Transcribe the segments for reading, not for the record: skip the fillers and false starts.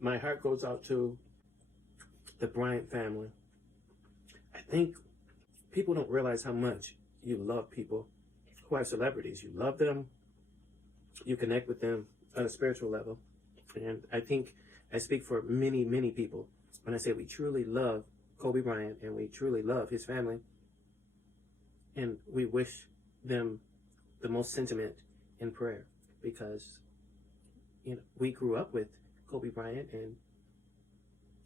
My heart goes out to the Bryant family. I think people don't realize how much you love people who are celebrities. You love them, you connect with them on a spiritual level. And I think I speak for many, many people when I say we truly love Kobe Bryant and we truly love his family. And we wish them the most sentiment in prayer because, you know, we grew up with Kobe Bryant and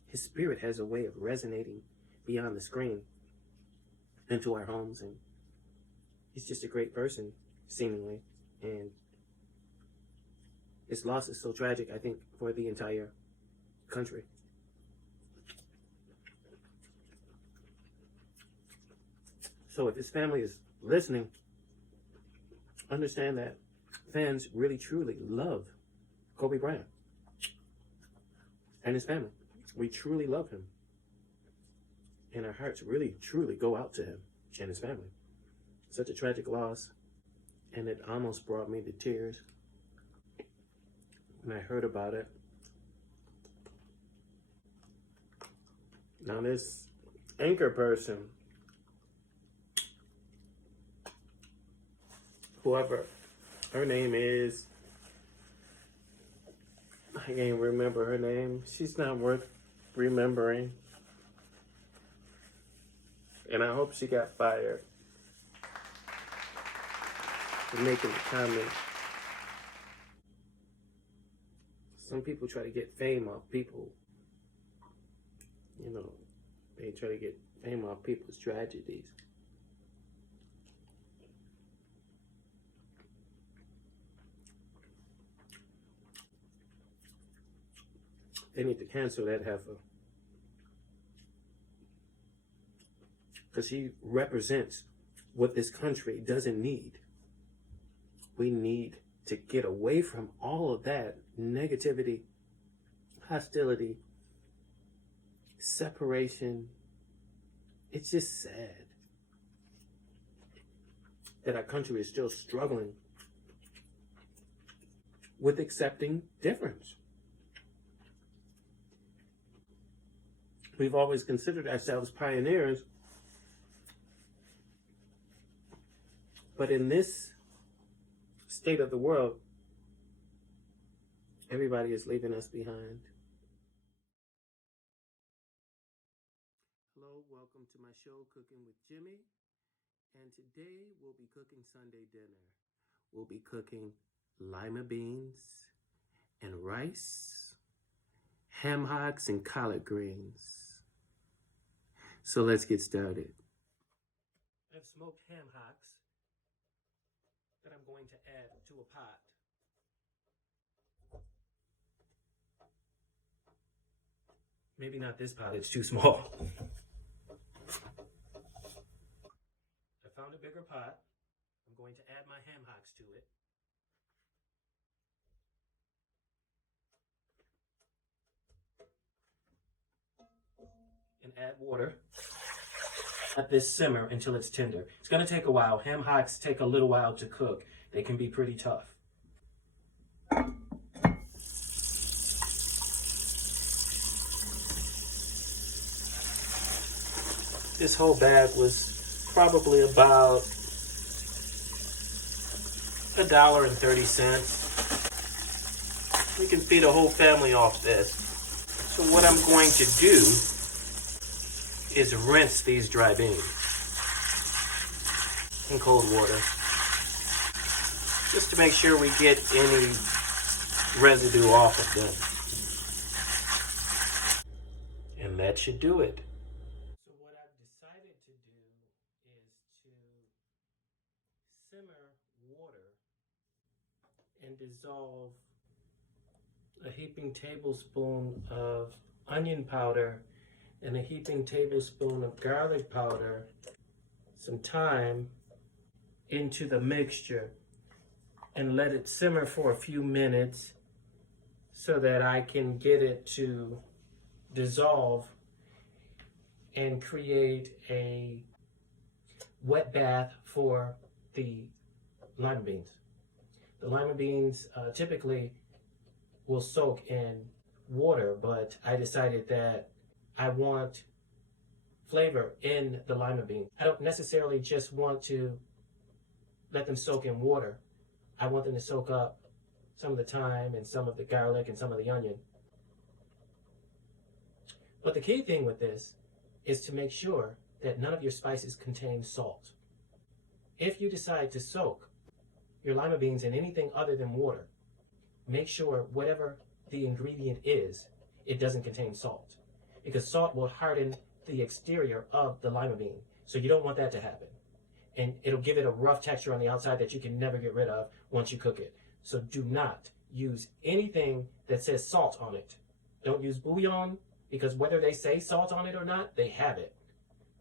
his spirit has a way of resonating beyond the screen into our homes. And he's just a great person, seemingly. And his loss is so tragic, I think, for the entire country. So if his family is listening, understand that fans really, truly love Kobe Bryant and his family. We truly love him. And our hearts really, truly go out to him and his family. Such a tragic loss. And it almost brought me to tears when I heard about it. Now this anchor person, whoever her name is, I can't remember her name. She's not worth remembering. And I hope she got fired for making a comment. Some people try to get fame off people. You know, they try to get fame off people's tragedies. They need to cancel that heifer. Because he represents what this country doesn't need. We need to get away from all of that negativity, hostility, separation. It's just sad that our country is still struggling with accepting difference. We've always considered ourselves pioneers, but in this state of the world, everybody is leaving us behind. Hello, welcome to my show, Cooking with Jimmy. And today we'll be cooking Sunday dinner. We'll be cooking lima beans and rice, ham hocks, and collard greens. So let's get started. I have smoked ham hocks that I'm going to add to a pot. Maybe not this pot, it's too small. I found a bigger pot. I'm going to add my ham hocks to it. And add water. Let this simmer until it's tender. It's going to take a while. Ham hocks take a little while to cook. They can be pretty tough. This whole bag was probably about $1.30. We can feed a whole family off this. So what I'm going to do is rinse these dry beans in cold water, just to make sure we get any residue off of them. And that should do it. So what I've decided to do is to simmer water and dissolve a heaping tablespoon of onion powder and a heaping tablespoon of garlic powder, some thyme, into the mixture and let it simmer for a few minutes so that I can get it to dissolve and create a wet bath for the lima beans. The lima beans typically will soak in water, but I decided that I want flavor in the lima bean. I don't necessarily just want to let them soak in water. I want them to soak up some of the thyme and some of the garlic and some of the onion. But the key thing with this is to make sure that none of your spices contain salt. If you decide to soak your lima beans in anything other than water, make sure whatever the ingredient is, it doesn't contain salt. Because salt will harden the exterior of the lima bean. So you don't want that to happen. And it'll give it a rough texture on the outside that you can never get rid of once you cook it. So do not use anything that says salt on it. Don't use bouillon, because whether they say salt on it or not, they have it.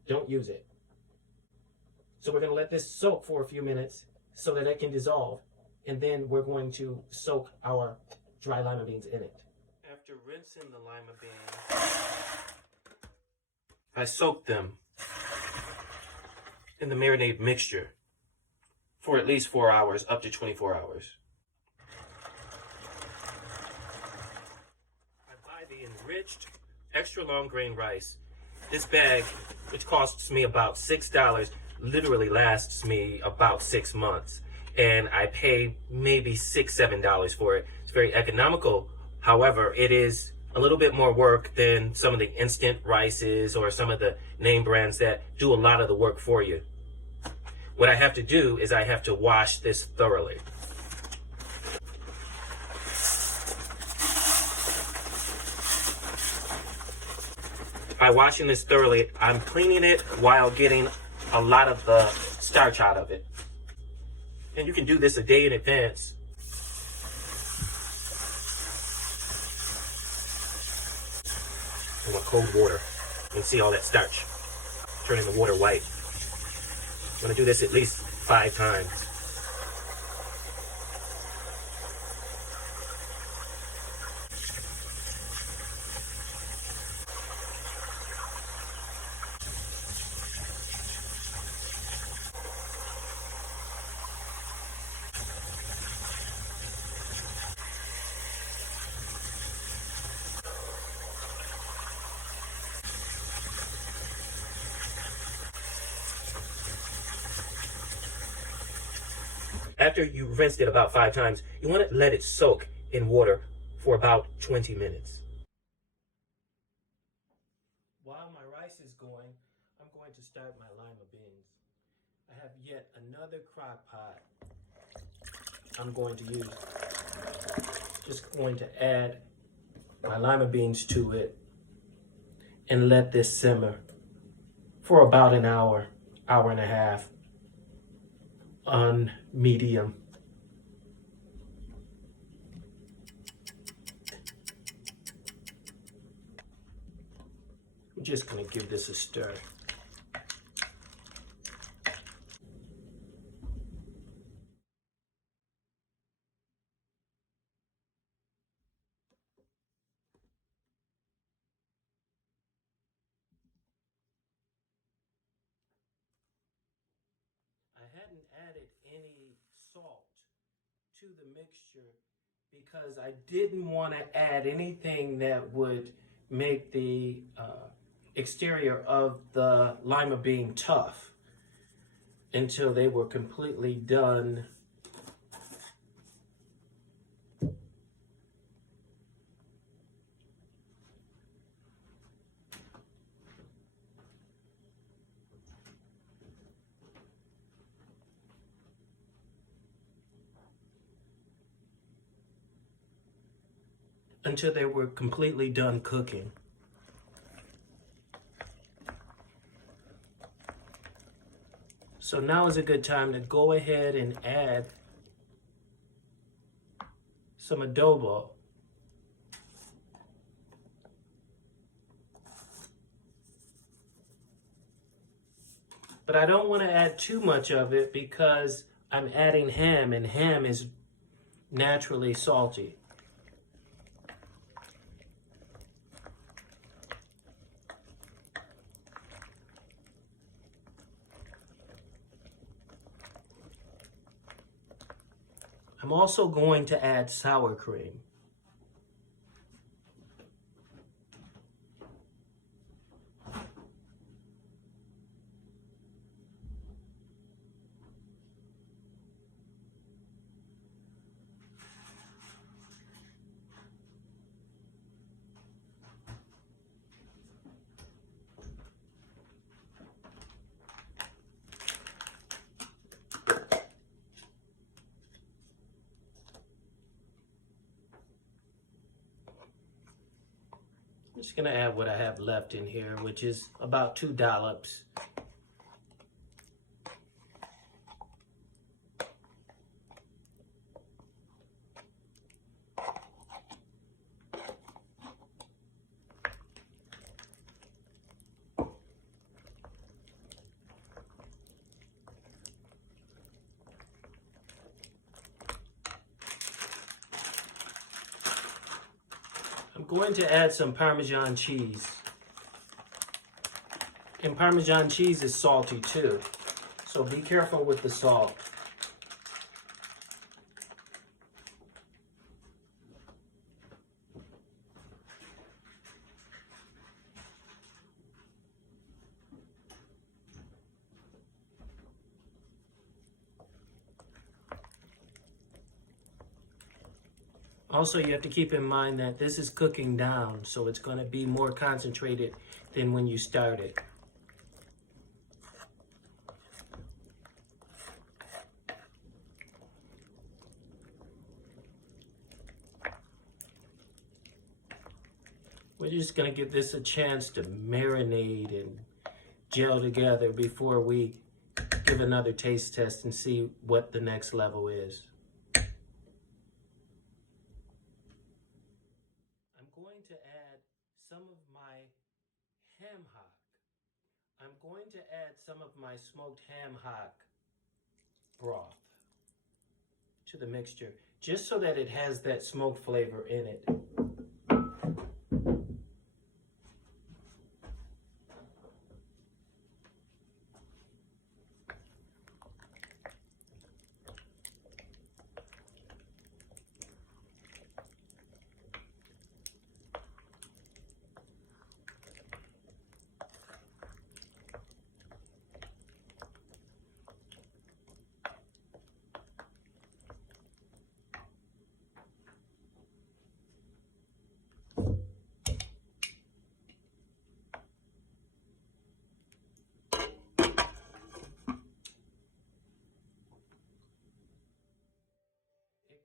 Don't use it. So we're going to let this soak for a few minutes so that it can dissolve. And then we're going to soak our dry lima beans in it. After rinsing the lima beans, I soaked them in the marinade mixture for at least 4 hours, up to 24 hours. I buy the enriched extra long grain rice. This bag, which costs me about $6, literally lasts me about 6 months. And I pay maybe $6, $7 for it. It's very economical. However, it is a little bit more work than some of the instant rices or some of the name brands that do a lot of the work for you. What I have to do is I have to wash this thoroughly. By washing this thoroughly, I'm cleaning it while getting a lot of the starch out of it. And you can do this a day in advance. I want cold water. You can see all that starch turning the water white. I'm going to do this at least 5 times. After you've rinsed it about 5 times, you want to let it soak in water for about 20 minutes. While my rice is going, I'm going to start my lima beans. I have yet another crock pot I'm going to use. Just going to add my lima beans to it and let this simmer for about an hour, hour and a half on medium. I'm just going to give this a stir. I hadn't added any salt to the mixture because I didn't want to add anything that would make the exterior of the lima bean tough until they were completely done. Until they were completely done cooking. So now is a good time to go ahead and add some adobo. But I don't want to add too much of it because I'm adding ham, and ham is naturally salty. I'm also going to add sour cream. I'm just gonna add what I have left in here, which is about 2 dollops. I'm going to add some Parmesan cheese. And Parmesan cheese is salty too, so be careful with the salt. Also, you have to keep in mind that this is cooking down, so it's going to be more concentrated than when you started. We're just going to give this a chance to marinate and gel together before we give another taste test and see what the next level is. I'm going to add some of my ham hock. I'm going to add some of my smoked ham hock broth to the mixture, just so that it has that smoked flavor in it.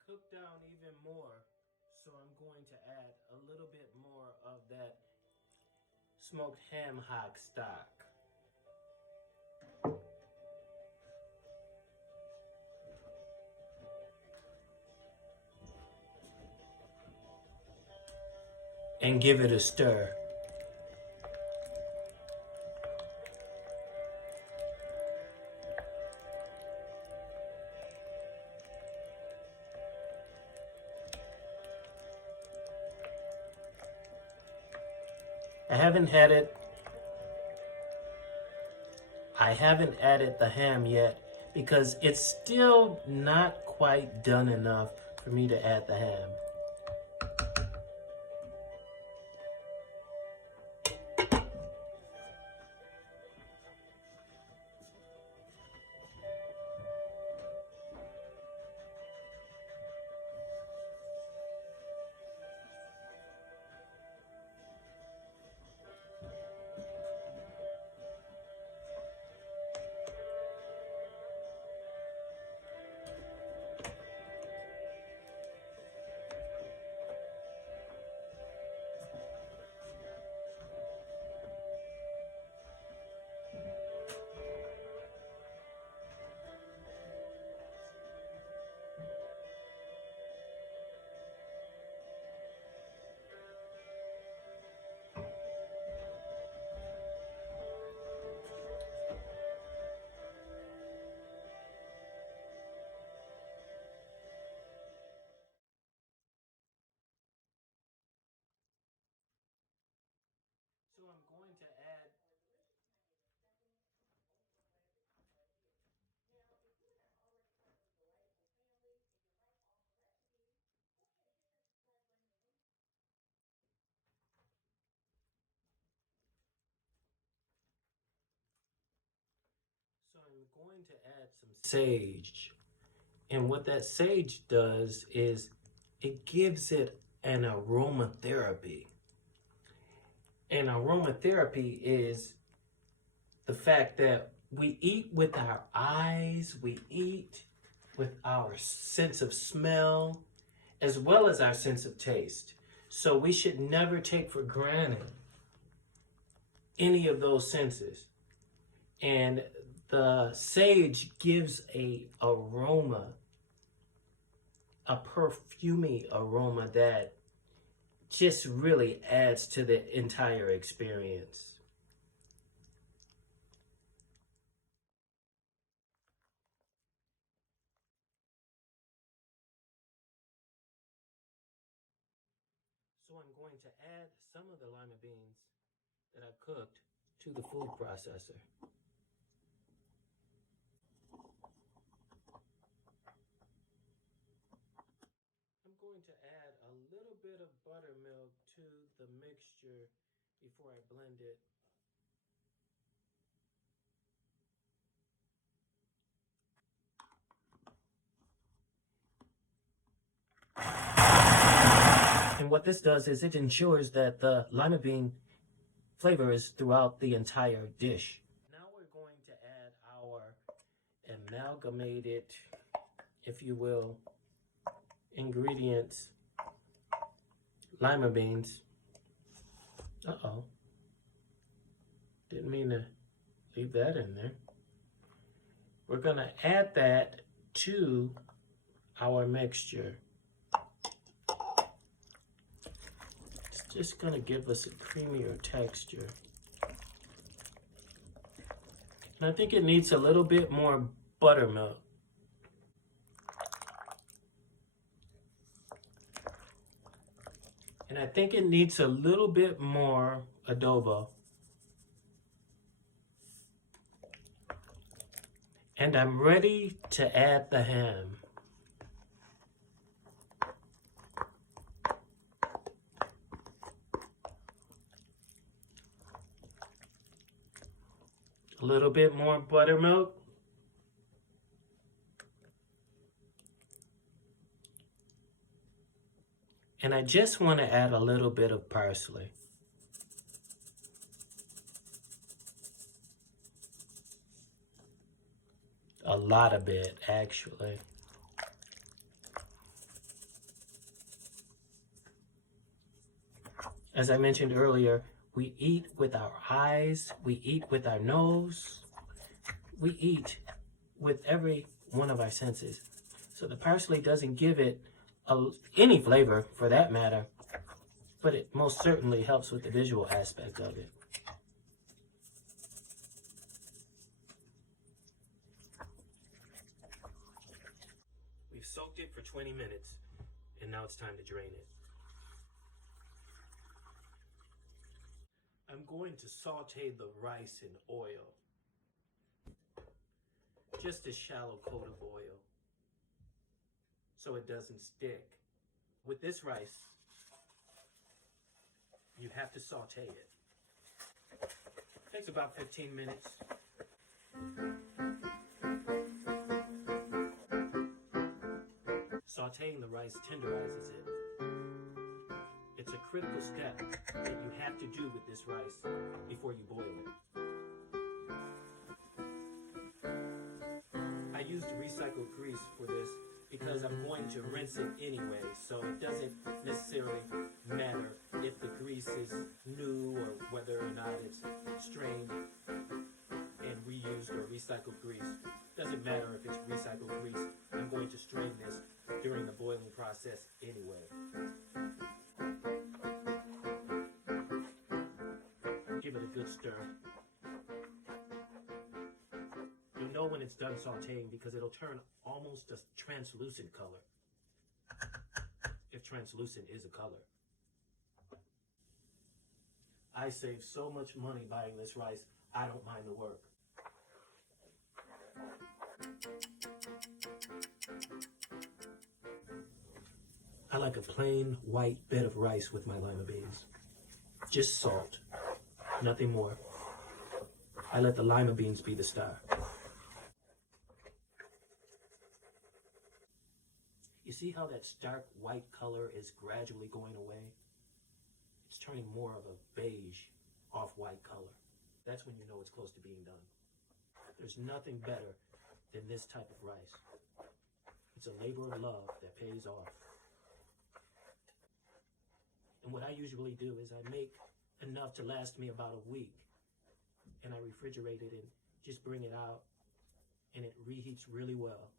Cook down even more, so I'm going to add a little bit more of that smoked ham hock stock. And give it a stir. I haven't added the ham yet because it's still not quite done enough for me to add the ham. So I'm going to add some sage. And what that sage does is it gives it an aromatherapy. And aromatherapy is the fact that we eat with our eyes, we eat with our sense of smell, as well as our sense of taste. So we should never take for granted any of those senses. And the sage gives a aroma, a perfumey aroma that just really adds to the entire experience. So I'm going to add some of the lima beans that I cooked to the food processor. I'm going to add a little bit of buttermilk to the mixture before I blend it. And what this does is it ensures that the lima bean flavor is throughout the entire dish. Now we're going to add our amalgamated, if you will, ingredients, lima beans. Uh-oh. Didn't mean to leave that in there. We're going to add that to our mixture. It's just going to give us a creamier texture. And I think it needs a little bit more buttermilk. And I think it needs a little bit more adobo. And I'm ready to add the ham. A little bit more buttermilk. And I just want to add a little bit of parsley. A lot of it, actually. As I mentioned earlier, we eat with our eyes, we eat with our nose, we eat with every one of our senses. So the parsley doesn't give it any flavor, for that matter, but it most certainly helps with the visual aspect of it. We've soaked it for 20 minutes, and now it's time to drain it. I'm going to saute the rice in oil. Just a shallow coat of oil, so it doesn't stick. With this rice, you have to saute it. It takes about 15 minutes. Sauteing the rice tenderizes it. It's a critical step that you have to do with this rice before you boil it. I used recycled grease for this because I'm going to rinse it anyway, so it doesn't necessarily matter if the grease is new or whether or not it's strained and reused or recycled grease. Doesn't matter if it's recycled grease. I'm going to strain this during the boiling process anyway. Give it a good stir. You'll know when it's done sauteing because it'll turn almost a translucent color. If translucent is a color. I save so much money buying this rice, I don't mind the work. I like a plain white bed of rice with my lima beans. Just salt, nothing more. I let the lima beans be the star. You see how that stark white color is gradually going away? It's turning more of a beige, off-white color. That's when you know it's close to being done. There's nothing better than this type of rice. It's a labor of love that pays off. And what I usually do is I make enough to last me about a week, and I refrigerate it and just bring it out, and it reheats really well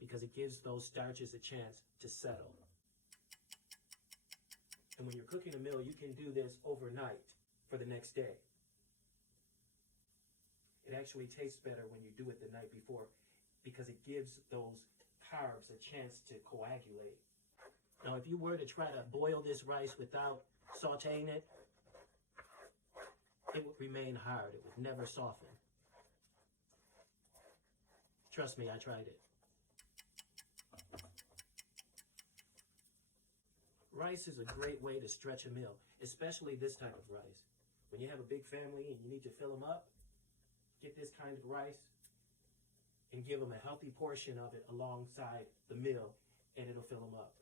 because it gives those starches a chance to settle. And when you're cooking a meal, you can do this overnight for the next day. It actually tastes better when you do it the night before because it gives those carbs a chance to coagulate. Now, if you were to try to boil this rice without sauteing it, it would remain hard. It would never soften. Trust me, I tried it. Rice is a great way to stretch a meal, especially this type of rice. When you have a big family and you need to fill them up, get this kind of rice and give them a healthy portion of it alongside the meal, and it'll fill them up.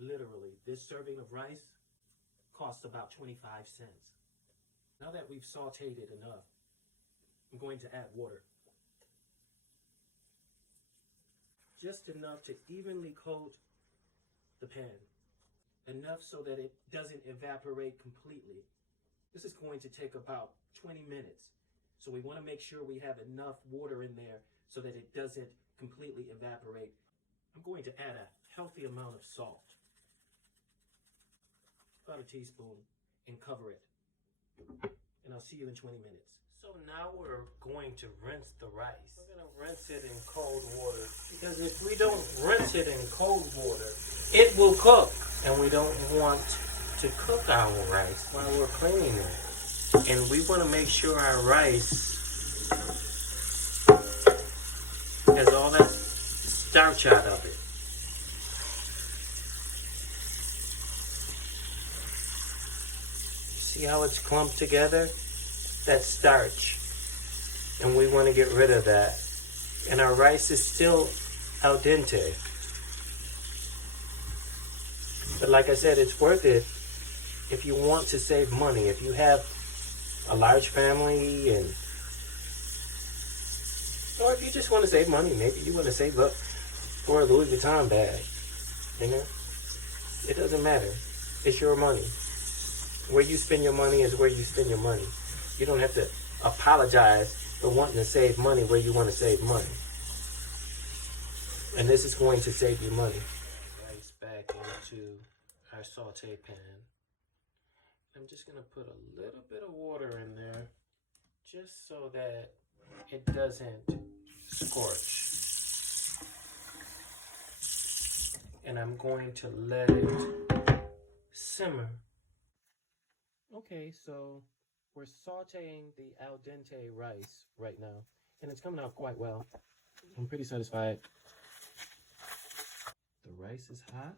Literally, this serving of rice costs about 25 cents. Now that we've sauteed it enough, I'm going to add water. Just enough to evenly coat the pan. Enough so that it doesn't evaporate completely. This is going to take about 20 minutes. So we want to make sure we have enough water in there so that it doesn't completely evaporate. I'm going to add a healthy amount of salt. About a teaspoon, and cover it. And I'll see you in 20 minutes. So now we're going to rinse the rice. We're going to rinse it in cold water because if we don't rinse it in cold water, it will cook. And we don't want to cook our rice while we're cleaning it. And we want to make sure our rice has all that starch out of it. See how it's clumped together? That's starch. And we want to get rid of that. And our rice is still al dente. But like I said, it's worth it if you want to save money. If you have a large family, and or if you just want to save money, maybe you want to save up for a Louis Vuitton bag. You know? It doesn't matter. It's your money. Where you spend your money is where you spend your money. You don't have to apologize for wanting to save money where you want to save money. And this is going to save you money. Rice back into our saute pan. I'm just going to put a little bit of water in there just so that it doesn't scorch. And I'm going to let it simmer. Okay, so we're sauteing the al dente rice right now, and it's coming out quite well. I'm pretty satisfied. The rice is hot.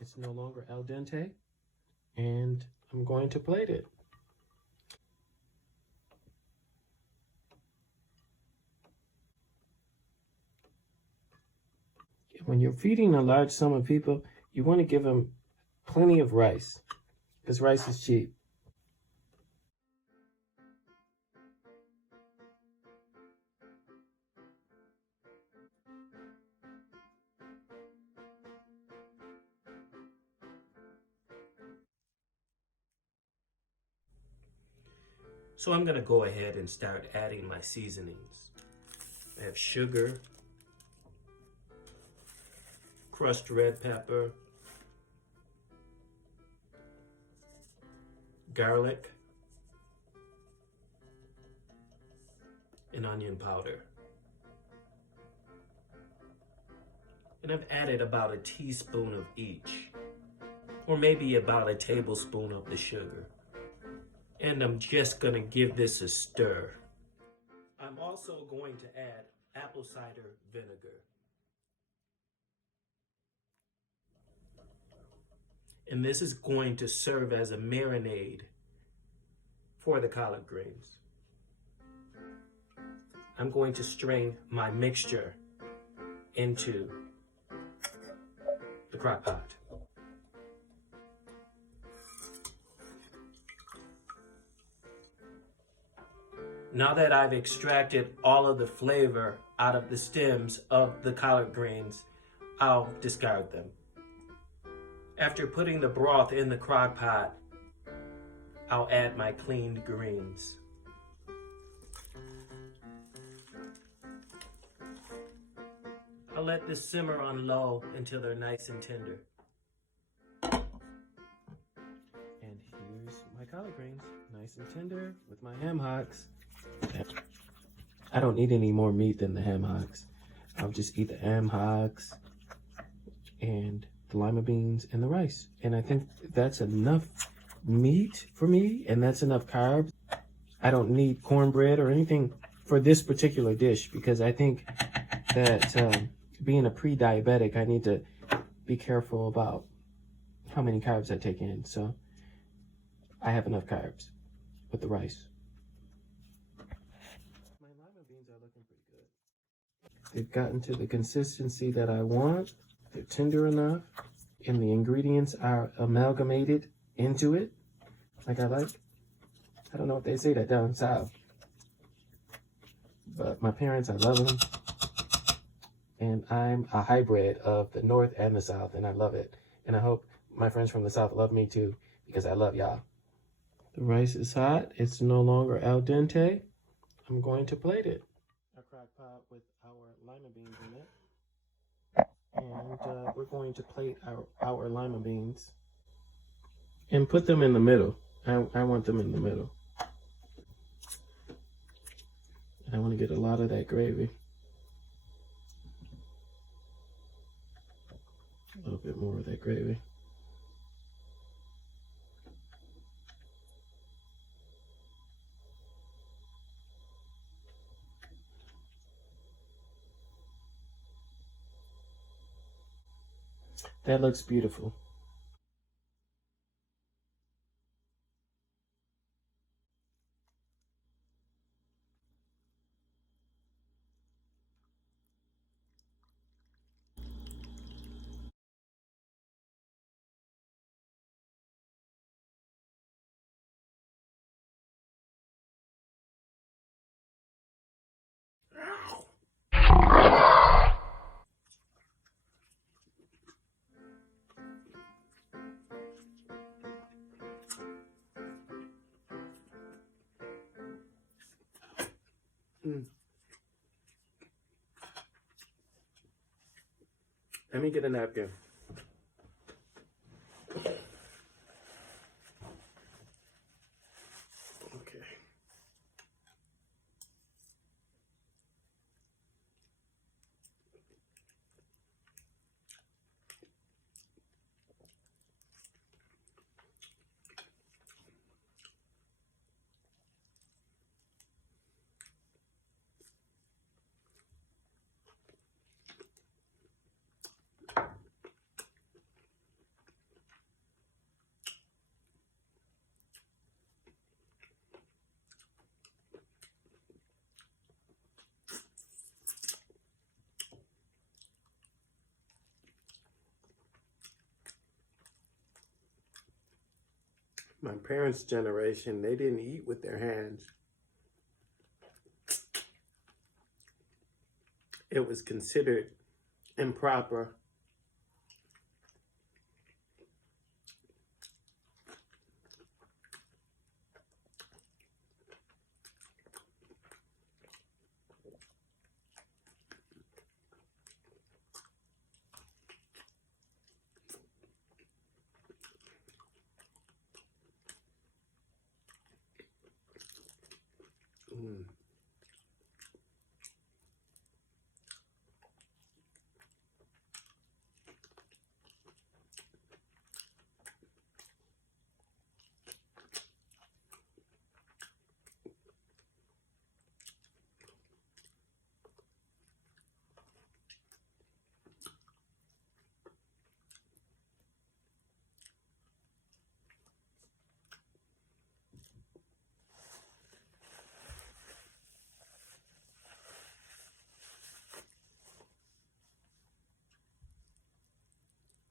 It's no longer al dente, and I'm going to plate it. When you're feeding a large sum of people, you want to give them plenty of rice, because rice is cheap. So I'm going to go ahead and start adding my seasonings. I have sugar, crushed red pepper, garlic, and onion powder. And I've added about a teaspoon of each, or maybe about a tablespoon of the sugar. And I'm just gonna give this a stir. I'm also going to add apple cider vinegar. And this is going to serve as a marinade for the collard greens. I'm going to strain my mixture into the crock pot. Now that I've extracted all of the flavor out of the stems of the collard greens, I'll discard them. After putting the broth in the crock pot, I'll add my cleaned greens. I'll let this simmer on low until they're nice and tender. And here's my collard greens, nice and tender with my ham hocks. I don't need any more meat than the ham hocks. I'll just eat the ham hocks and the lima beans and the rice. And I think that's enough meat for me, and that's enough carbs. I don't need cornbread or anything for this particular dish because I think that being a pre-diabetic, I need to be careful about how many carbs I take in. So I have enough carbs with the rice. My lima beans are looking pretty good. They've gotten to the consistency that I want. They're tender enough, and the ingredients are amalgamated into it, like I like. I don't know if they say that down south, but my parents, I love them. And I'm a hybrid of the North and the South, and I love it. And I hope my friends from the South love me too, because I love y'all. The rice is hot. It's no longer al dente. I'm going to plate it. A crock pot with our lima beans in it. And we're going to plate our lima beans and put them in the middle. I want them in the middle. And I want to get a lot of that gravy. A little bit more of that gravy. That looks beautiful. Let me get a napkin. Okay. My parents' generation, they didn't eat with their hands. It was considered improper.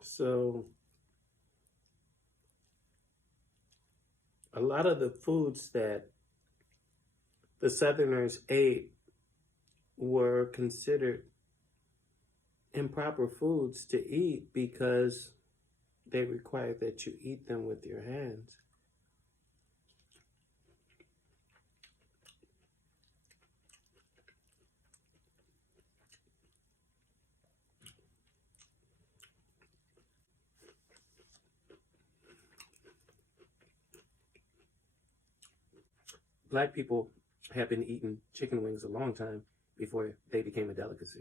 So a lot of the foods that the Southerners ate were considered improper foods to eat because they require that you eat them with your hands. Black people have been eating chicken wings a long time before they became a delicacy.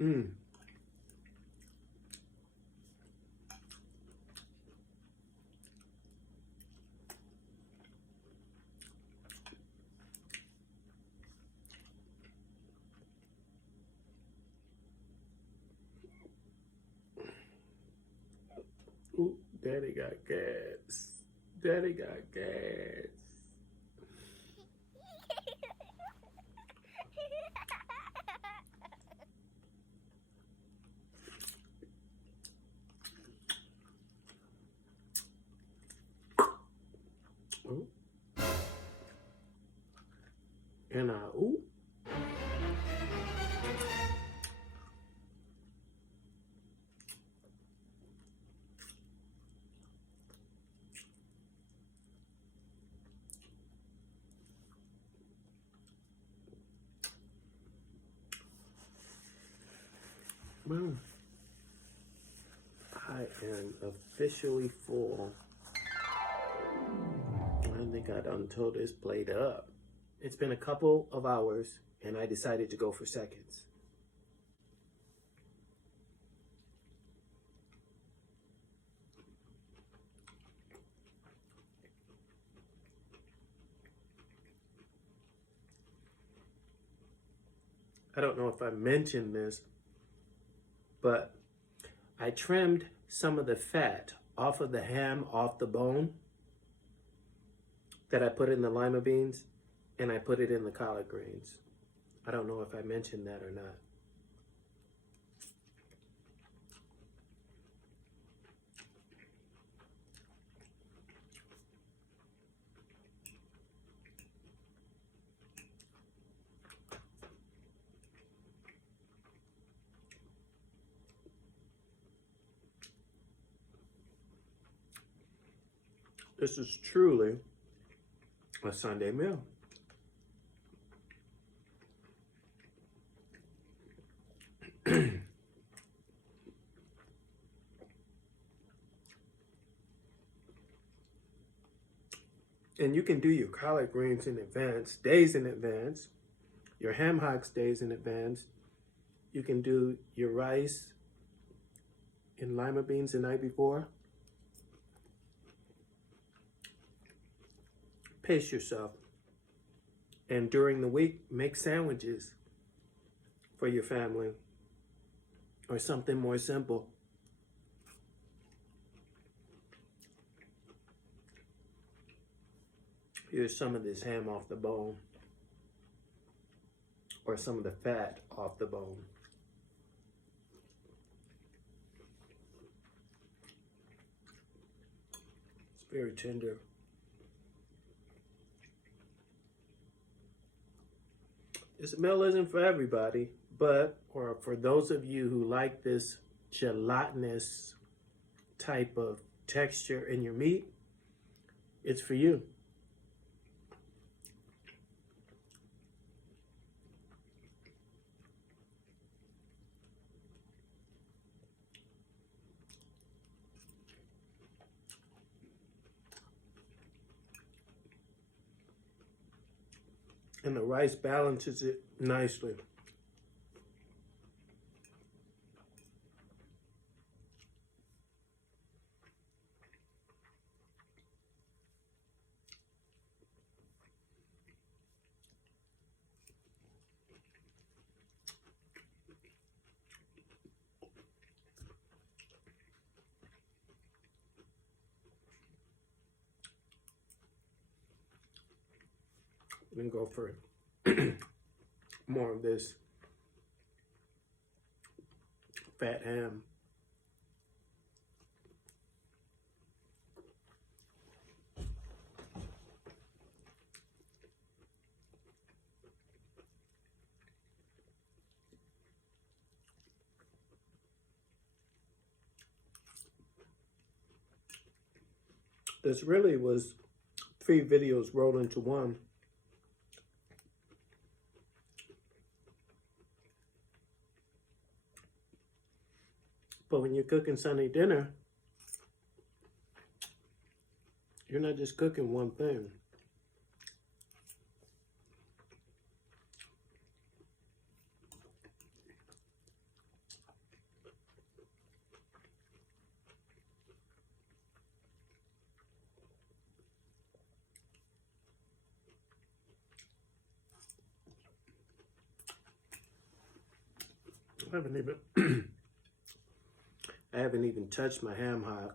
Mmm. Ooh, Daddy got gas. Daddy got gas. Ooh. And ooh. Well, I am officially full. I think I done tore this plate up. It's been a couple of hours and I decided to go for seconds. I don't know if I mentioned this, but I trimmed some of the fat off of the ham, off the bone, that I put in the lima beans, and I put it in the collard greens. I don't know if I mentioned that or not. This is truly a Sunday meal. And you can do your collard greens in advance, days in advance, your ham hocks days in advance. You can do your rice and lima beans the night before. Pace yourself. And during the week, make sandwiches for your family or something more simple. Here's some of this ham off the bone, or some of the fat off the bone. It's very tender. This meal isn't for everybody, but or for those of you who like this gelatinous type of texture in your meat, it's for you. And the rice balances it nicely. and then go for more of this fat ham. This really was 3 videos rolled into one. But when you're cooking Sunday dinner, you're not just cooking one thing. I haven't even touched my ham hock.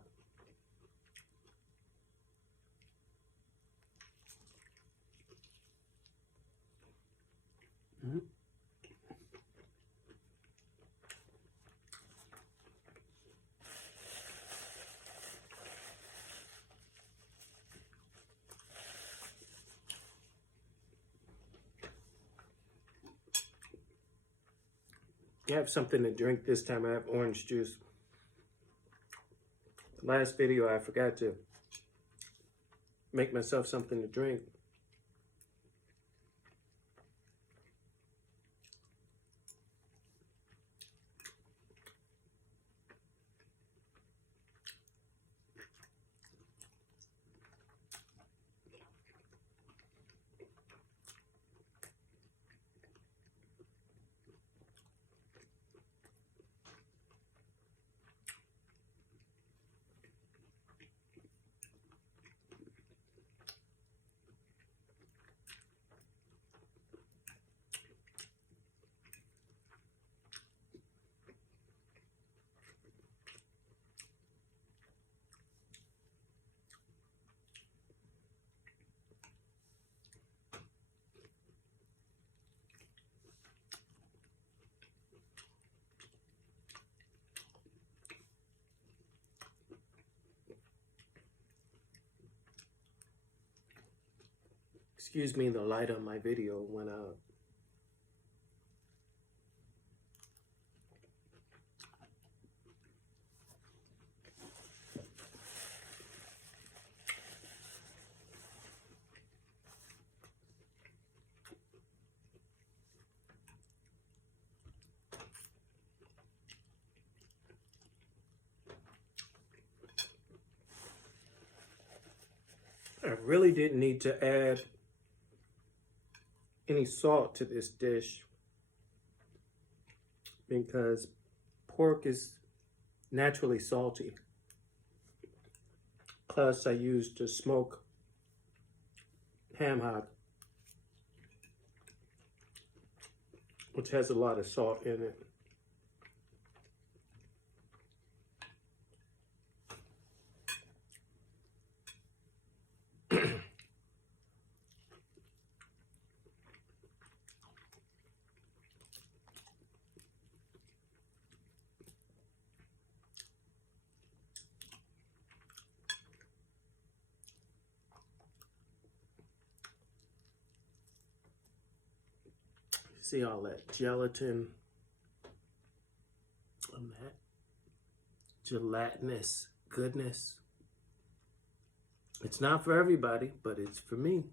I have something to drink this time. I have orange juice. Last video, I forgot to make myself something to drink. Excuse me, the light on my video went out. I really didn't need to add any salt to this dish because pork is naturally salty. Plus I used a smoked ham hock, which has a lot of salt in it. See all that gelatin and that gelatinous goodness. It's not for everybody, but it's for me.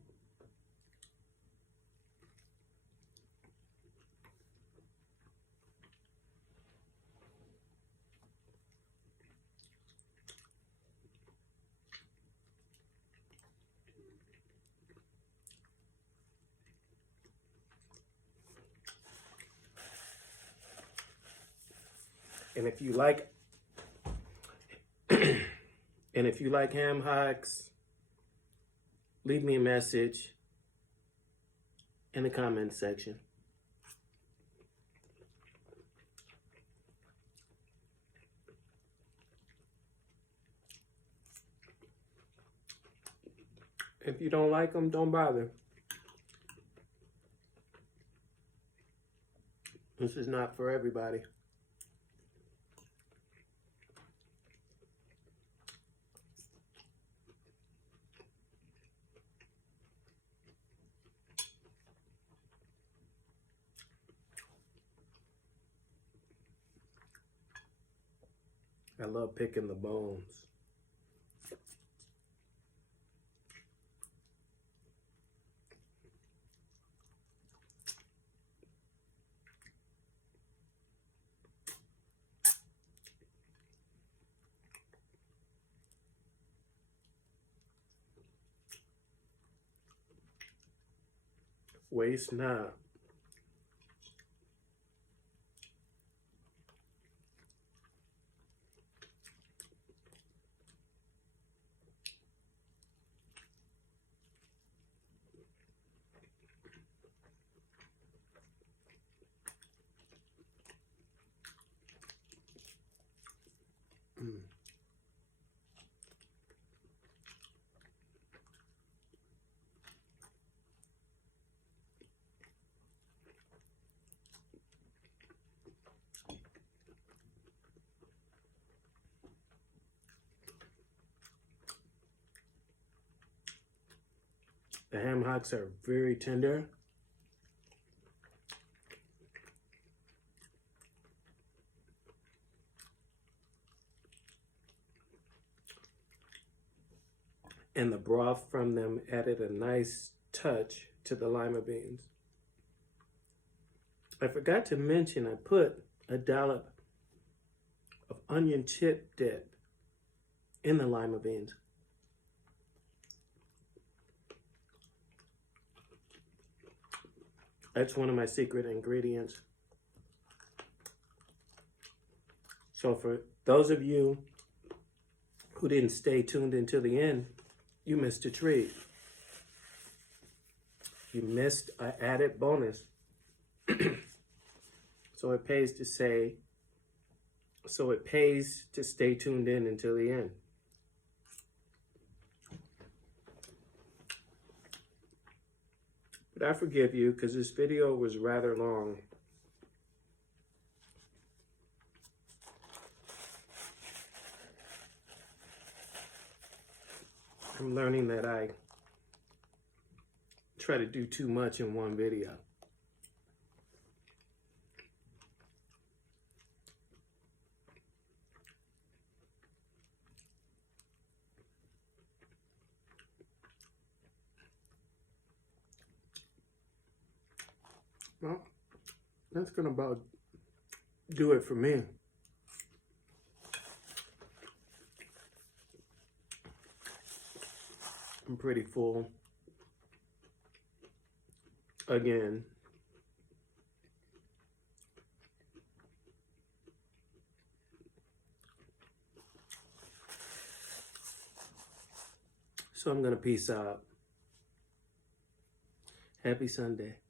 And if you like ham hocks, leave me a message in the comment section. If you don't like them, don't bother. This is not for everybody. I love picking the bones. Waste not. The ham hocks are very tender. And the broth from them added a nice touch to the lima beans. I forgot to mention I put a dollop of onion chip dip in the lima beans. That's one of my secret ingredients. So for those of you who didn't stay tuned until the end, you missed a treat. You missed an added bonus. So it pays to stay tuned in until the end. But I forgive you because this video was rather long. I'm learning that I try to do too much in one video. Well, that's gonna about do it for me. I'm pretty full. Again. So I'm gonna peace out. Happy Sunday.